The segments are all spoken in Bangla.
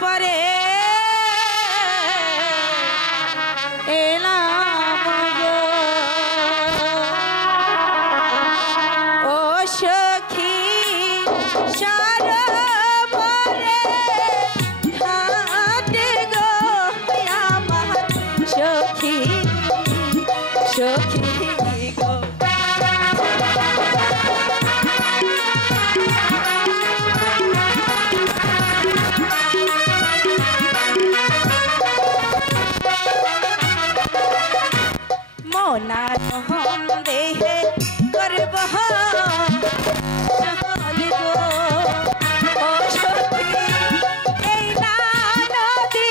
পরে এলাম গো ও সখী সরোবরে ঘাটে গো আমার সখী সখী গো মনার মোহন দেহে করব ও সখী এই না নদী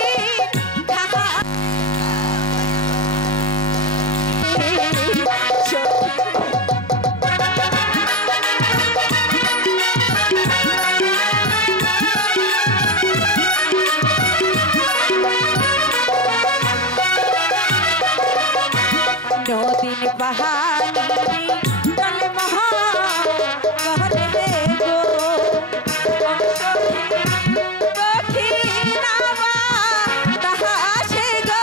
নদীন বাহানি চল মহা গহরে গো সখী নাবা তাহাসে গো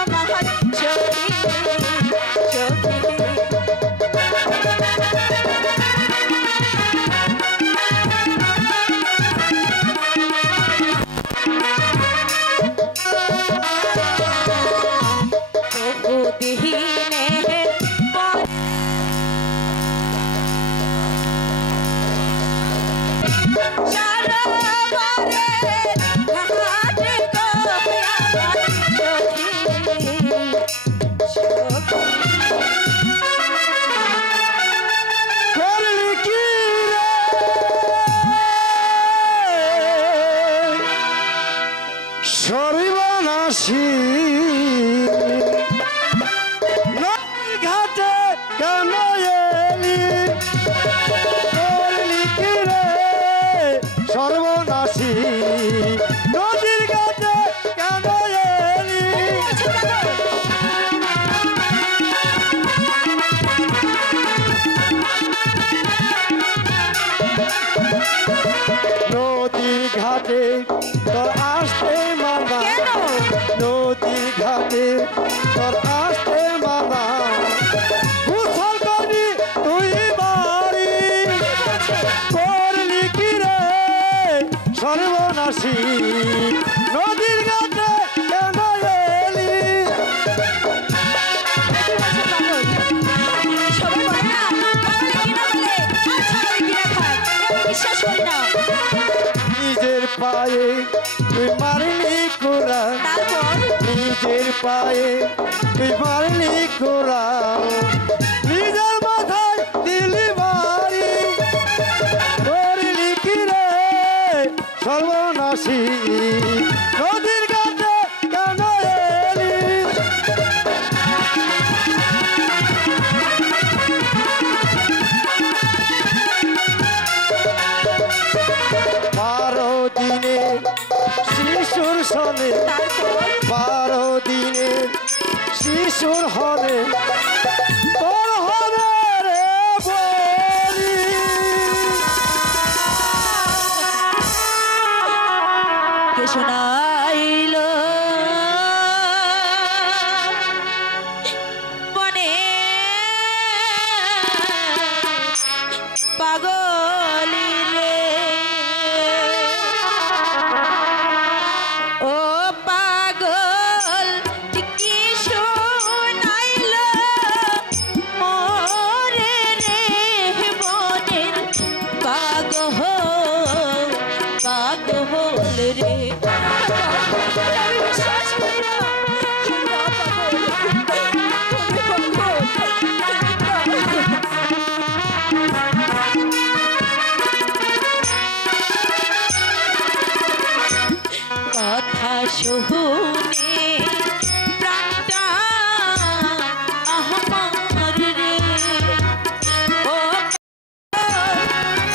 আমার সখী সখী দিহিনে সরোবরে ঘাটে গো আমার সখী সখী করলি কি রে সর্বনাশী নদীর ঘাটে কেন এলি করলি কি রে সর্বনাশী নদীর ঘাটে কেন এলি নদীর ঘাটে তোর আসতে মানা নদীর ঘাটে তোর আসতে মানা গোসল করবি তুই বাড়ি করলি কি রে সর্বনাশী নদীর ঘাটে কেন এলি সবাই বলে না বাঙালি কিনা বলে আর ছাগল কিনা খায় আমি বিশ্বাস করি না নিজের পায়ে তুই মারলি কোরা তারপর নিজের পায়ে তুই মারলি কোরা নিজের মাথায় দিলি বাড়ি করলি কি রে সর্বনাশী নদীর ঘাটে কেন এলি 12 দিনে শিশুর সনে 12 দিনে শিশুর হনে তোর হবে রে বলি কে শোনাইল বনে পাগলি রে ও পাগল কি শোনাইল মোরে রে মনের পাগল পাগল রে আমি বিশ্বাস করি না কথা শুনে প্রাণটা আমার রে ও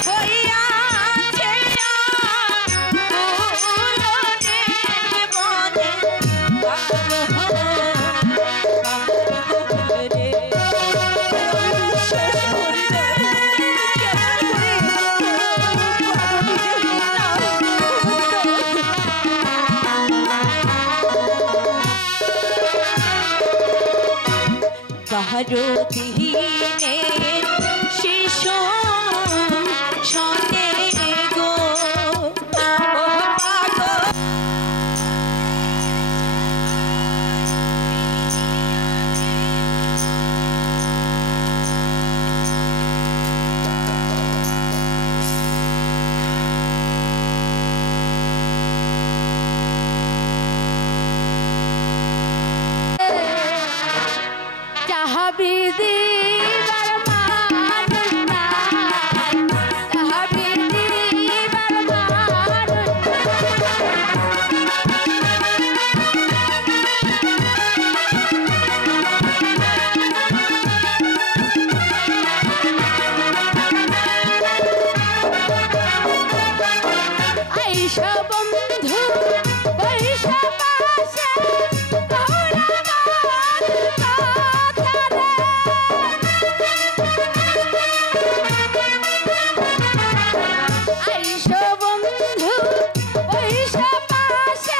হইয়াছে আকুলনে মনে পাগল রে আমি বিশ্বাস করি না কেমন করে দিনের শিশু শনে গো ও পাগল চাহাবিদি বন্ধু বৈশা পাশে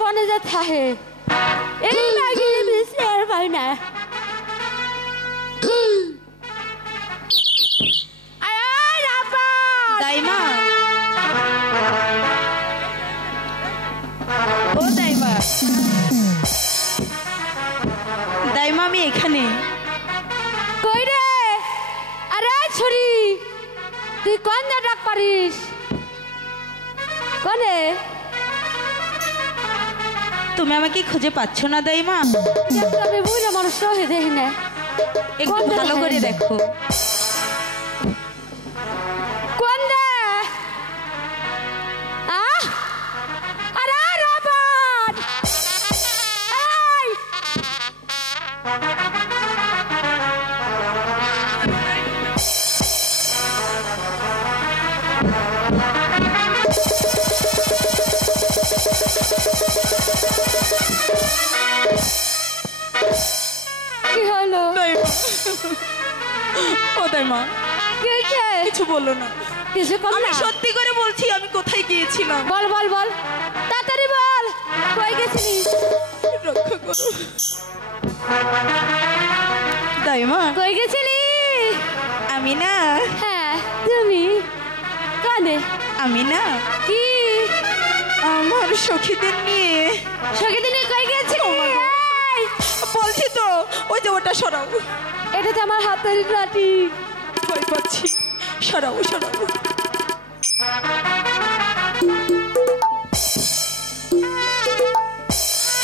কোনে যে থাকে এই লাগি বিশের পাই না আয় রাপা দাইমা ও দাইমা দাইমা আমি এখানে কই রে আরে ছুরি তুই কোন ডাক পারিস কোনে তুমি আমাকে খুঁজে পাচ্ছ না দাইমা আমি বুঝে মানুষ রহে দেখি না একটু ভালো করে দেখো কোন রে আরে রাবণ এই কি হলো ও দাইমা কিছু বলো না কিছু কম আমি না সত্যি করে বলছি আমি কোথায় গিয়েছিলাম বল বল বল তাড়াতাড়ি বল কই গেছিলিস রক্ষা করো দাইমা কই গেছিলি আমি না হ্যাঁ তুমি কানে আমি না কি আমার সখীদের নিয়ে সঙ্গীতিনী কই গেছিলি এই, বলছি তো ওই যে ওটা সরাও এটা তো আমার হাতের লাঠি ভয় পাচ্ছি সরাও সরাও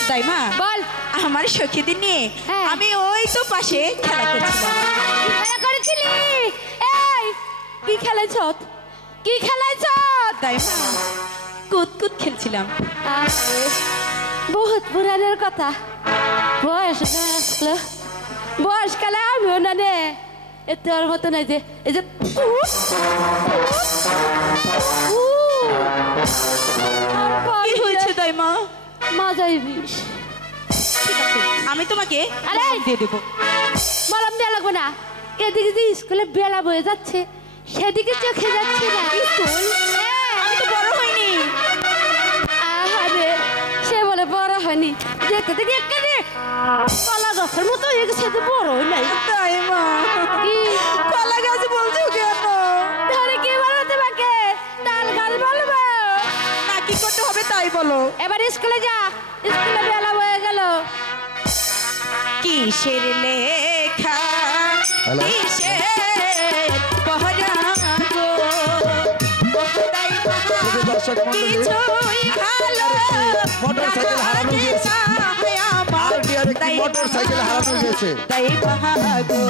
দাইমা বল আমার সখীদের নিয়ে হ্যাঁ। আমি ওই তো পাশে খেলা করছিলাম কি খেলা করেছিলি এই কি খেলেছ কি খেলেছ দাইমা কুতকুত খেলছিলাম বহুত পুরানের কথা বয়স আসলো বয়সকালে আমিও না নে এতে ওর মতো নাই যে এই যে কি হয়েছে দাইমা মজা বিষ ঠিক আছে আমি তোমাকে আরে! মলম দিয়ে দেবো মলম দেওয়া লাগবে না এদিকে যে স্কুলে বেলা বয়ে যাচ্ছে সেদিকে চোখে যাচ্ছে না স্কুল আমি তো বড় হইনি। আহারে সে বলে বড় হয়নি দেখতে দেখে একেবারে কলা গাছের মতো হয়ে গেছে তো বড় হয় নাই তাই মা কি কলা গাছ বলছো কেন? ধরে কি বলবো তোমাকে তাল গাছ বলবো না কি করতে হবে তাই বলো। এবার স্কুলে যা স্কুলে বেলা হয়ে গেল কিসের লেখা কিসের পহরা গো তাই শুধু দর্শক মণ্ডলী, কিছুই ভালো মোটরসাইকেল হারানো গিয়েছে। আর একটি মোটরসাইকেল হারানো গেছে। তাই বাহাগো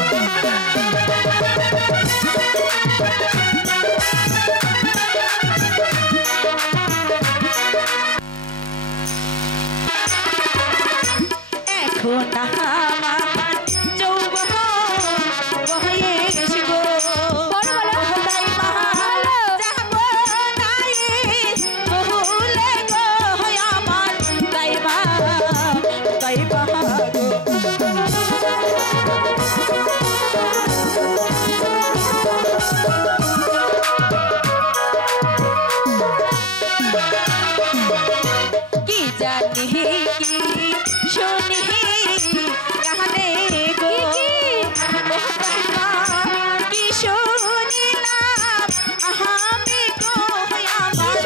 এখন আমার যৌবন বয়স গো বড় বলো তাই বাহাগো যাবো নাই বহুলে গো আমার তাই বাহাগো কি জানি কি শুনি কানে গো কি শুনিলাম আমি গো আমার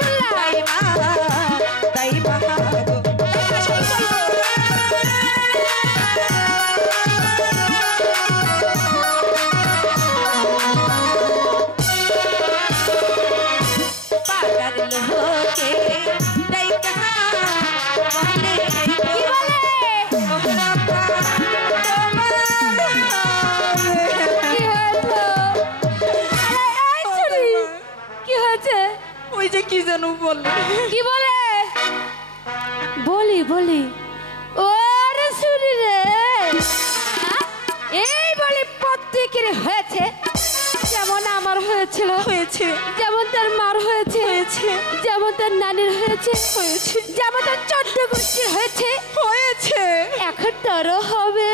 তাই বাহাগো পাড়ার লোকে তাই কাহা বলে কি বলে কি হয়েছে আরে এই ছুরি কি হয়েছে ওই যে কি জানো বলে কি বলে বলি বলি ওরে শুনি রে হ্যাঁ? এই বলি প্রত্যেকের হয়েছে যেমন আমার হয়েছিল হয়েছে যেমন তার মার হয়েছে হয়েছে যেমন তার নানির হয়েছে যেমন তার চোদ্দ গোষ্ঠীর হয়েছে হয়েছে এখন তোরও হবে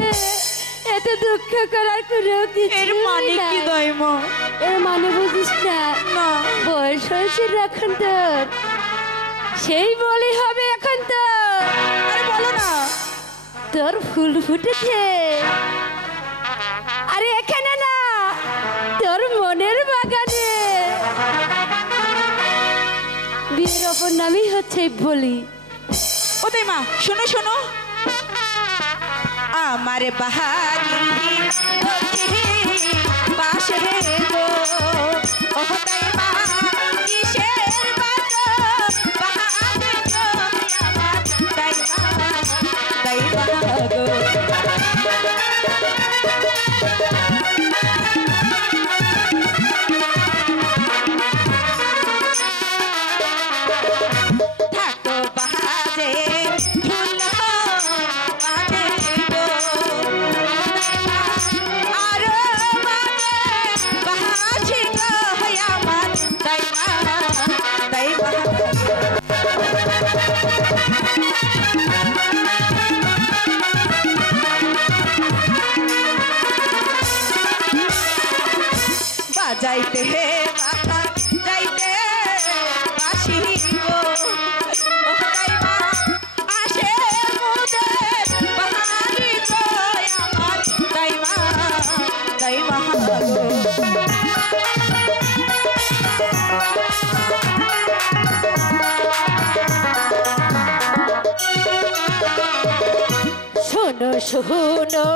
এত দুঃখ করার কোনো কিছু এর মানে কি দয়মা এর মানে বুঝিস না না বয়স হয়েছে রে এখন তোর সেই বলি হবে এখন তোর আরে বলো না তোর ফুল ফুটেছে আরে এখানে না তোর মনের বাগানে বিয়ের অপর নামই হচ্ছে বলি ও তাই মা শোনো শোনো আমার বাহারি পাশে গো ও তাই মা কিসের বাতো বাহারি গো আমার তাই বাহাগো থাকো বাজে ঢুল বাজে গো আরো বাজে বাজে গো আমার তাই বাহাগো বাজাইতে হে বাজাইতে বাসি গো ও তাই মা আসে মোদের বাহারি গো আমার তাই বাহাগো শোনো শোনো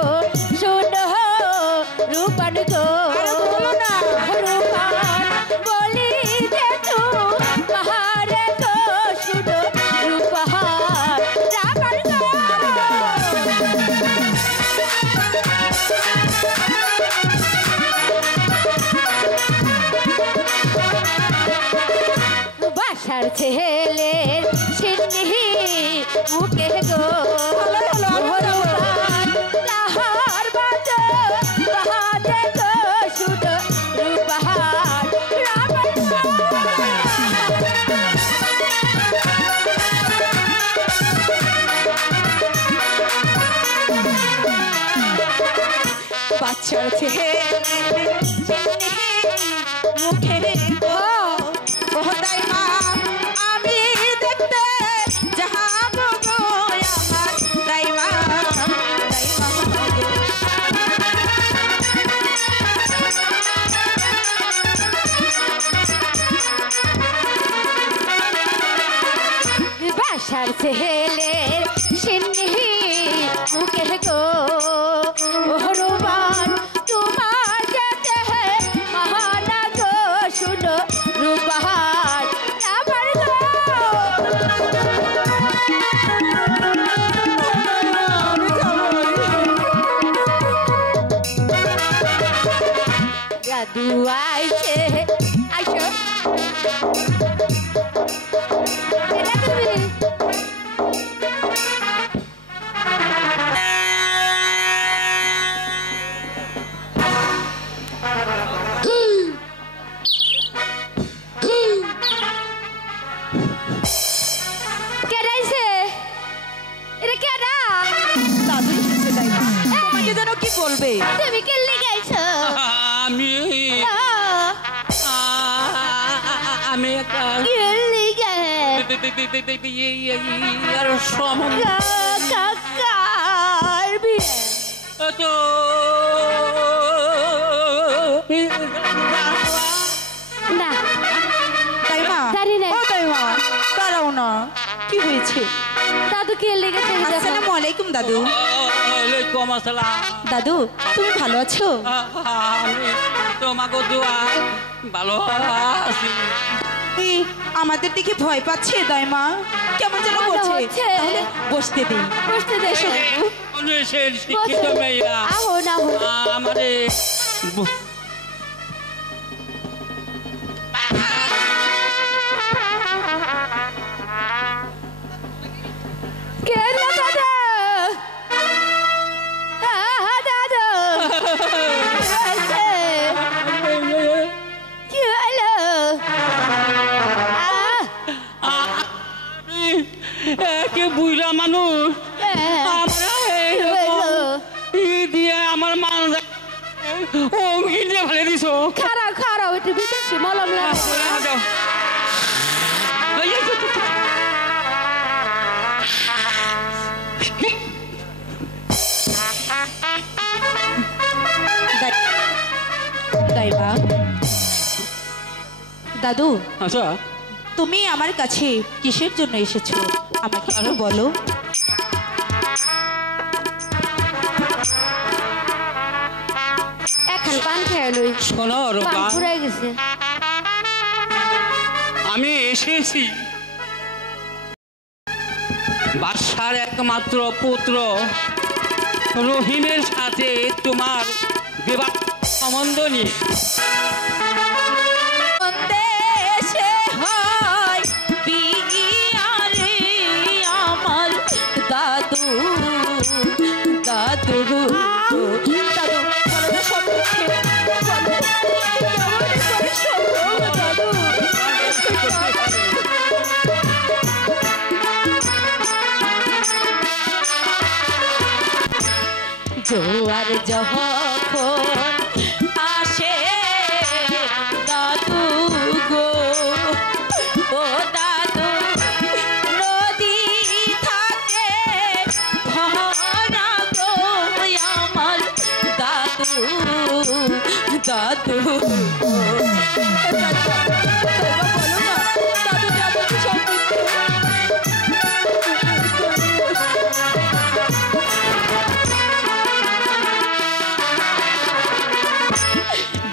শোনো রূপান গো আরে বলো না। রূপান বলি দে তো পাহাড়ে গো শুনো রূপাহার রাগান গো বাসার ছেলের সিন্নি মুখে গো রূপান লাহার বাজে বাহাদে গো শুনো রূপাহার রাগান গো বাচ্চার ছেলে মুখে গো ও দাইমা আমি দেখতে যাহাব গো আমার দাইমা বাসার ছেলের সিন্নি মুখে গো রুবান তোমার যেতে মহানা গো শুনো রুবান আমার গো জাদু আইছে আইসো বলবে তুমি কে লেগেছো আমি আমি একটা আর সম্বন্ধ কাকার বিয়ে তো না তাই মা জানি না। ও তাই মা দাঁড়াও না কি হয়েছে দাদু কে লেগেছে আসসালামু আলাইকুম দাদু ওয়ালাইকুম আসসালাম দাদু তুমি ভালো আছো আমি তোমাকে দোয়া ভালো আছি এই, আমাদের দিকে ভয় পাচ্ছে দাইমা কেমন যেন মনে করছে হচ্ছে। তাহলে বসতে দিই বসতে দেশো মানুষের শিক্ষিত মেয়েরা আহো না হো আমারে কে লো দাদু দাদু কি হলো কে বুইরা মানুষ দিয়ে আমার মান ও কিনে ফেলে দিছো খারাপ খারাপ একটু বিদেশি মলম লাগে দাইমা দাদু আচ্ছা তুমি আমার কাছে কিসের জন্য এসেছো আমাকে একটু বলো এখন পান খেয়ে লই শোনো পান রূপা ফুরাই গেছে আমি এসেছি বাদশার একমাত্র পুত্র রহিমের সাথে তোমার বিবাহ সম্বন্ধ নিয়ে দেশে হয় বিয়ারে আমার দাদু দাদু দাদু বলো না সব মিথ্যে। বলো, কেমন করে সম্ভব দাদু? জোয়ার যখন আসে দাদু গো ও দাদু নদী থাকে ভরা গো আমার দাদু দাদু বলো না দাদু দাদু সব মিথ্যে।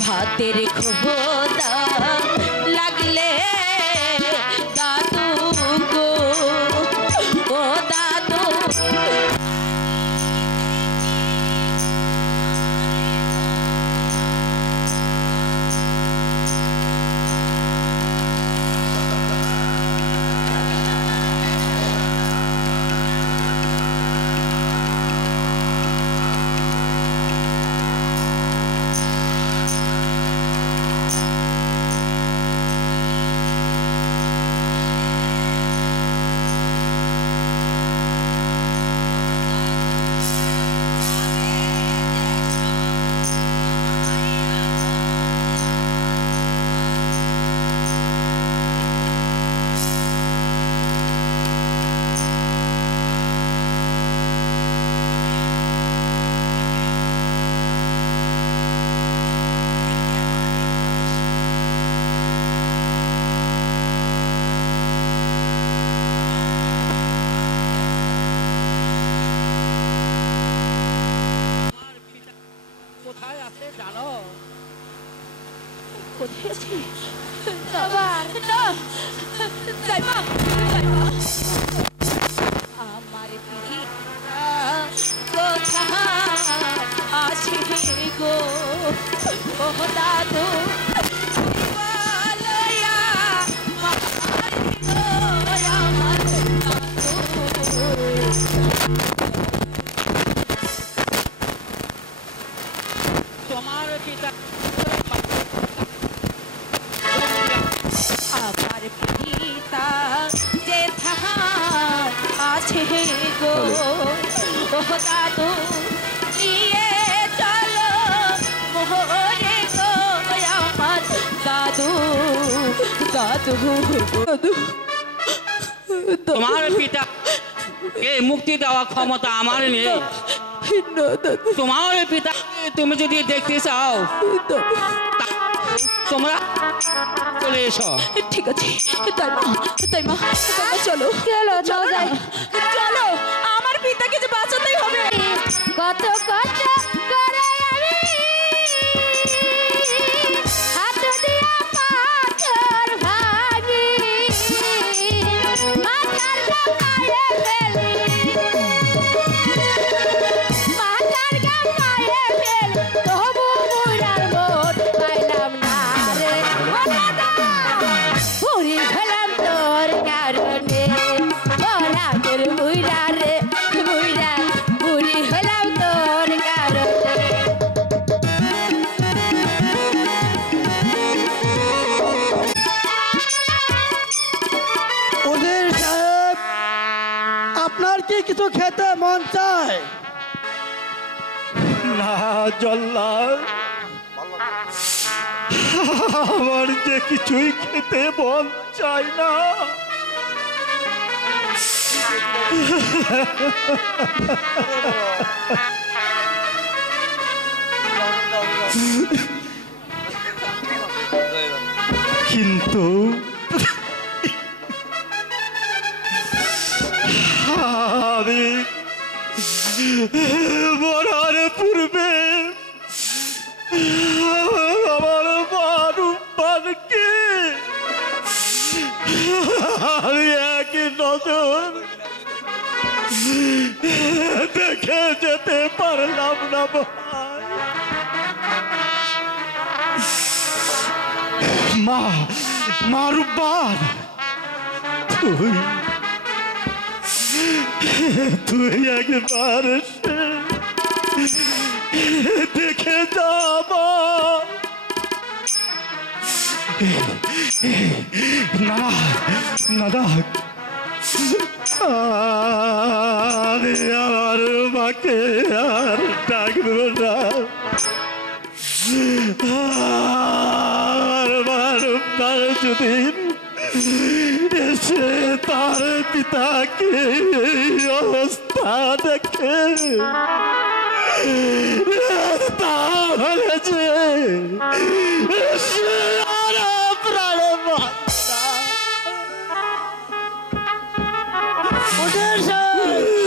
ভাতের খোদা লাগলে দাদু গো ও দাদু কোথায় আছিস? আমার না যাই মা, যাই মা। আমার পিতা কোথায় আছে গো ও দাদু বলয়া আমার দাদু। তোমার পিতা আমার পিতা যেথায় আছে গো ও দাদু নিয়ে চলো মোহরে গো আমার দাদু দাদু দাদু। তোমার পিতা কে মুক্তি দেওয়া ক্ষমতা আমার নেই। না দাদু, তোমার পিতা তুমি যদি দেখতে চাও তোমরা চলে এসো। ঠিক আছে তাই মা, তাই মা, তাই মা চলো চলো চলো যাই না, চলো আমার পিতাকে যে বাঁচাতেই হবে। কত কষ্ট করে আমি হাত দিয়া পাথর ভাঙি মাথার গায়ে ফেলি মাথার গায়ে ফেলি তবু বুড়ার মন পাইলাম না রে ও দাদা পুরি হলাম তোর কারণে বরাকের বুড়া রে বুড়া বুড়ি হলাম তোর কারণে। ওদের সাহেব, আপনার কি কিছু খেতে মন চায়? না জল্লাদ, আমার যে কিছুই খেতে মন চাই না। কিন্তু আমি মরার পূর্বে আমার মারুপানকে আমি এক নজর দেখে যেতে পারলাম না ভাই। মা মারুপান, তুই একবার দেখে যাব না না না, আরে আমার মাকে আর ডাকবো না। আর বারবার যদি এসে তার পিতাকে এই অবস্থা দেখে তাহলে যে সে আর প্রাণে বাঁচবে না। ওদের সাহেব,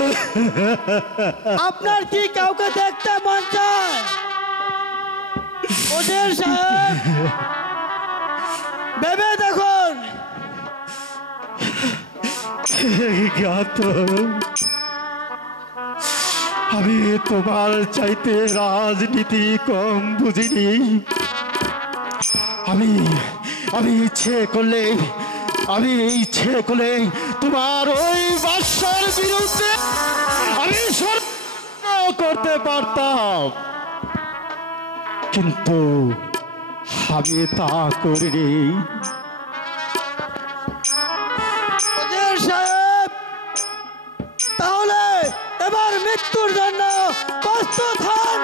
আপনার কি কাউকে দেখতে মন চায়? ওদের সাহেব, ভেবে দেখুন। জ্ঞাত, আমি তোমার চাইতে রাজনীতি কম বুঝিনি। আমি ইচ্ছে করলে তোমার ওই বাদশার বিরুদ্ধে আমি করতে পারতাম, কিন্তু আমি তা করিনি। ওদের সাহেব, তাহলে এবার মৃত্যুর জন্য প্রস্তুত হন।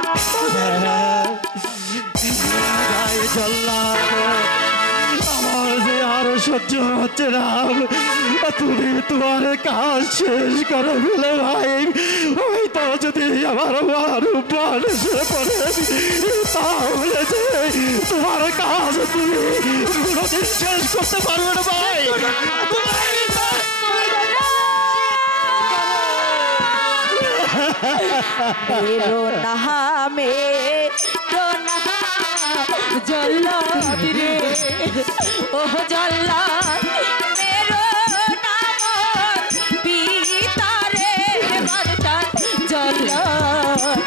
আমার যে আর সহ্য হচ্ছে না, তুমি তোমার কাজ শেষ করে ফেলে ভাই। ওই তো যদি আমার রূপান এসে পড়ে তাহলে যে তোমার কাজ তুমি কোনোদিন শেষ করতে পারবে না ভাই। তেরো নামে ঘটনা জল্লাদ রে ও জল্লাদ মেরো নাম পিতা রে বাদশাহ জল্লাদ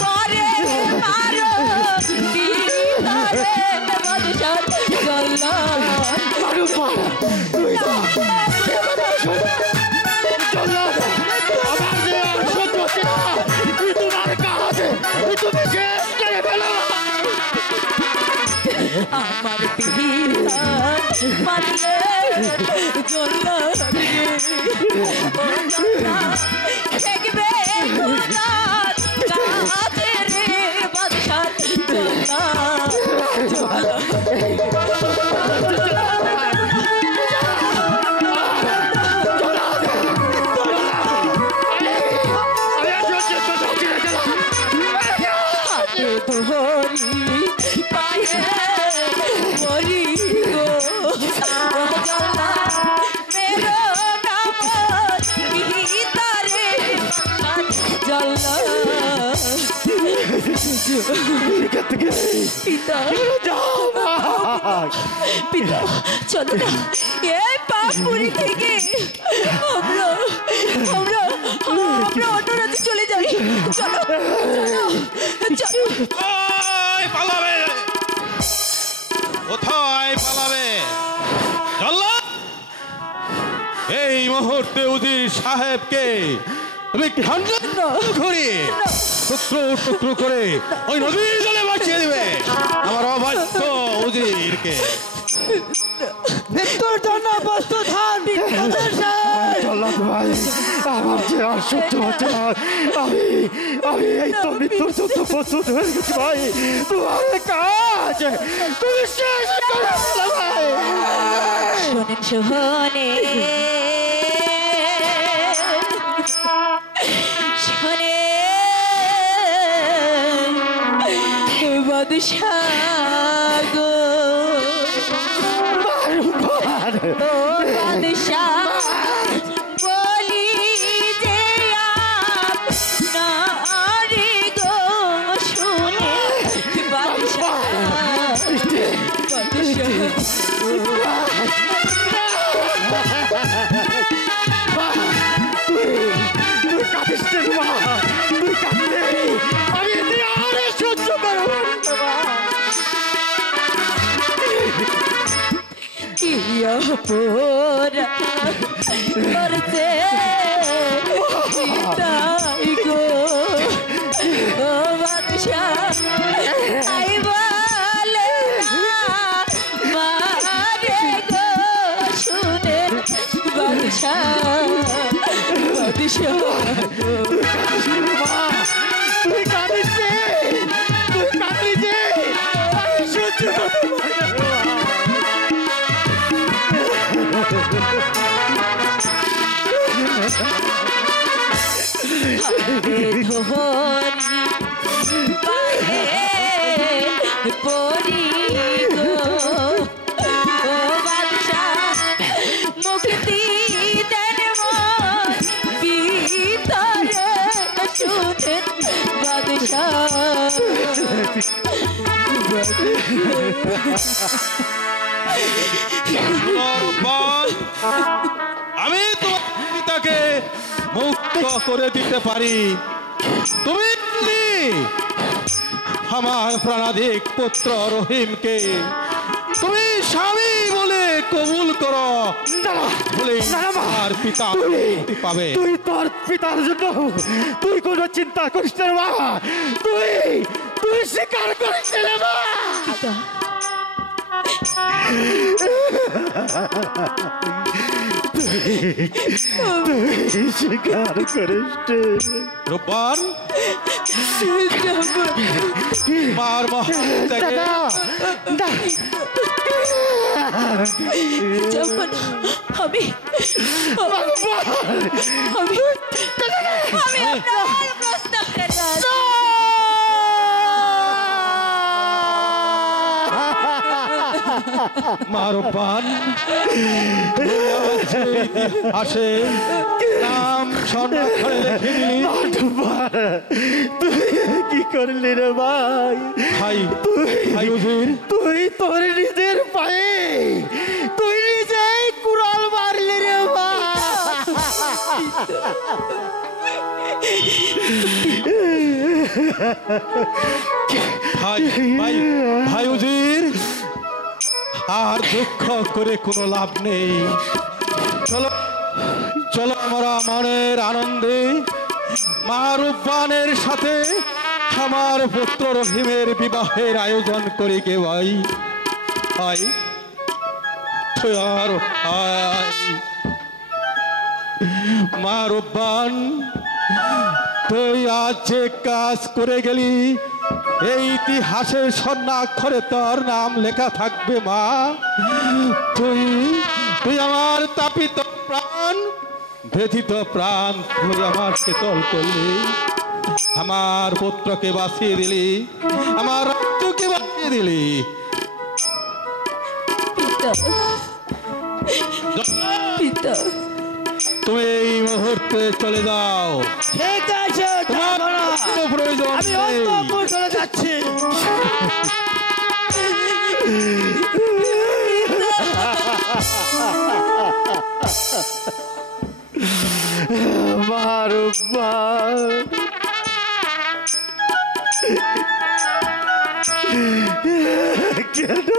পরে মারো পিতারে বাদশাহ আমার পিতা মারলে জল্লাদ দেখবে খোদার কাছে রে বাদশাহ পিতা চলো না এই পাপুরি থেকে আমরা অন্যরাতে চলে যাই চলো চলো পালাবে কোথায় পালাবে জল্লাদ এই মুহূর্তে উজির সাহেবকে তুমি খণ্ডন করে টুকরো করে ওই নদীর জলে ভাসিয়ে দিবে আমার অবাধ্য উজিরকে মৃত্যুর জন্য প্রস্তুত হন জল্লাদ ভাই আমার যে আর সহ্য হচ্ছে না আমি এই তো মৃত্যুর জন্য প্রস্তুত হয়ে গেছি ভাই তোমার কাজ তুমি শেষ করে ফেলো ভাই শোনে বাদশাহ গো বাদশাহ বলি যে নারী গো শুনে বাদশাহ তুই কাঁদিস মা তুই কাঁদলে আমি আরে সহ্য করবো পোরা করতে তাই গো ও বাদশাহ আই বলে মারে গো শুনে বাদশাহ তুই কাঁদিস তুই কাঁদলি যে আমি সহ্য করতে পরি গো ও বাদশাহ মুক্তি দেন ভিতরে শুনে বাদশাহ আমি তোমার পিতাকে মুক্ত করে দিতে পারি তুমি আমার প্রাণাধিক পুত্র রহিমকে তুমি স্বামী বলে কবুল করো বলে আমার পিতা মুক্তি পাবে তুই তোর পিতার জন্য তুই কোনো চিন্তা করিস না মা তুই স্বীকার করিস না মা তুই স্বীকার করিস রূপবান মার যখন আমি আমি আপনার প্রস্তাবটা রাজি। মারবান আসে নাম স্বর্ণাক্ষরে লিখে দিলি। তুই কি করলি রে ভাই? ভাই ভাই হুজুর, তুই তোর নিজের পায়ে তুই নিজেই কুড়াল মারলি রে ভাই। ভাই ভাই ভাই হুজুর, আর দুঃখ করে কোনো লাভ নেই। চলো চলো আমরা মনের আনন্দে মারুবানের সাথে আমার পুত্র রহিমের বিবাহের আয়োজন করি গে ভাই। ভাই আর ভাই মারুবান, তুই আজ যে কাজ করে গেলি এই ইতিহাসের স্বর্ণাক্ষরে তোর নাম লেখা থাকবে মা। তুই তুই আমার তাপিত প্রাণ, ব্যথিত প্রাণ তুই আমার শীতল করলি, আমার পুত্রকে বাঁচিয়ে দিলি, আমার রাজ্যকে বাঁচিয়ে দিলি। পিতা পিতা, তুমি এই মুহূর্তে চলে যাও। ঠিক আছে, তোমার কোনো প্রয়োজন আমি নেই। অন্তঃপুর চলে যাচ্ছি। মারুবান, কেন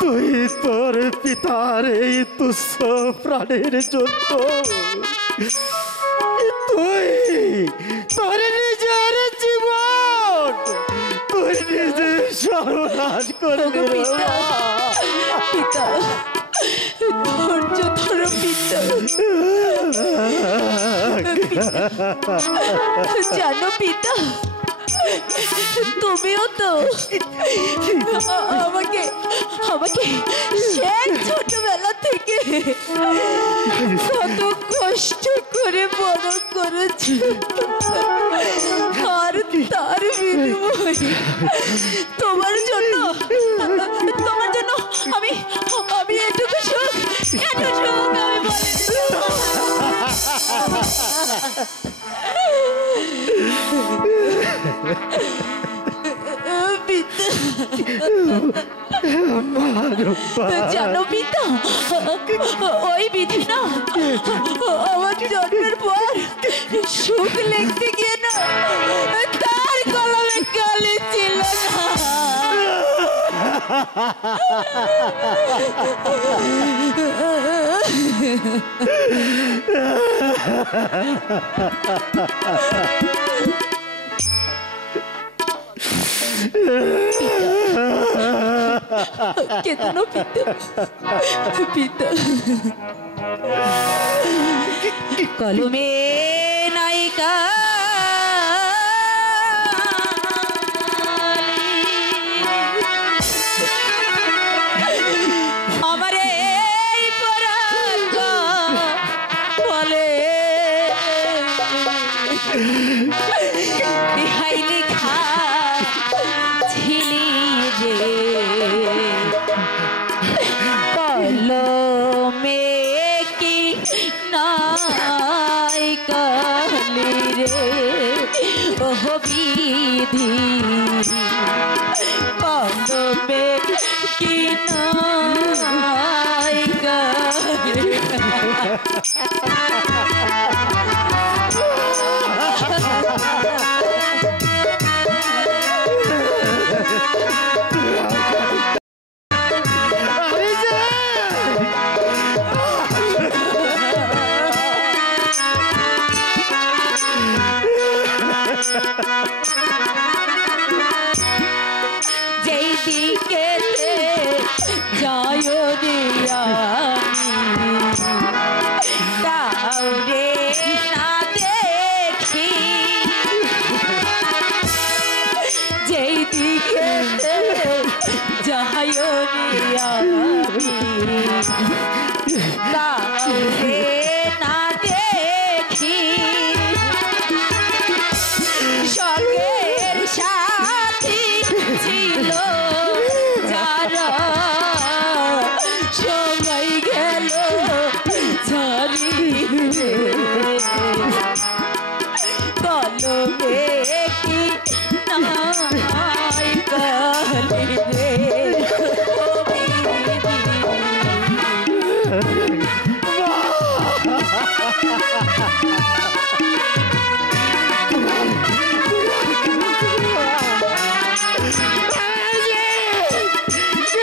তুই তোর পিতার এই তুচ্ছ প্রাণের জন্য তুই তোর নিজের জীবন তুই নিজে সর্বনাশ করে পিতা পিতা, ধৈর্য ধরো পিতা। জানো পিতা, তুমিও তো আমাকে আমাকে সেই ছোটবেলা থেকে কত কষ্ট করে বড় করেছো, আর তার বিনিময়ে তোমার জন্য আমি আমি এটুকু সুখ আমি পিতা। জানো পিতা, ওই বিধি না আমার জন্মের পর সুখ লিখতে গিয়ে না তার কলমে কালি ছিল না। কেতন পিতা পিতা, কলমে নায়িকা আমার এই পরাগ বলে হাই লিখা ছিলি যে কলমে কি নাই কালি রে ওহ বিধি, কলমে কি নাই কালি। যেই দিকে যায় দিয়া তাওরে না দেখি, যেই দিকে যায় দিয়া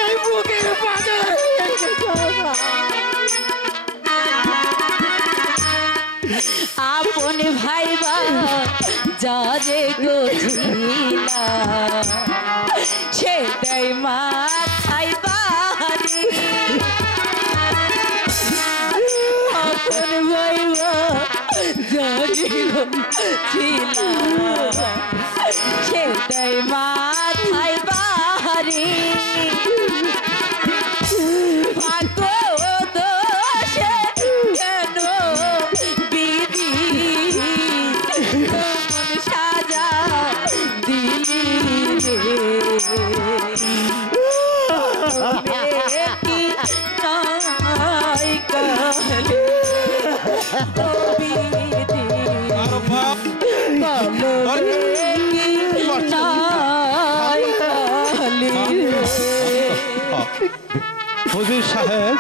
এই বুকের পাঁজরে আপন ভাইবা যারে গছিলা সেটাই মাথায় বাড়ি আপন ভাইবা যারে গছিলা সেটাই মাথায় বাড়ি ভাগ্য দোষে কেন বিধি কেমন সাজা দিলি রে কি নাই কালে বিধি বলো রে কি নাই কালে হুজুর সাহেব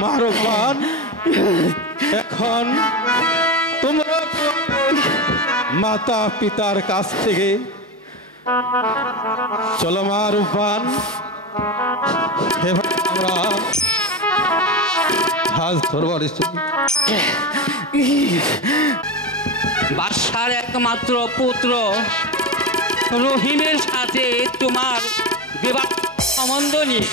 মারুফান এখন তোমরা মাতা পিতার কাছ থেকে চলো মারুফান এবার আমরা হাজ ধরবার এসেছি। বাদশার একমাত্র পুত্র রহিমের সাথে তোমার বিবাহ সম্বন্ধ নিয়ে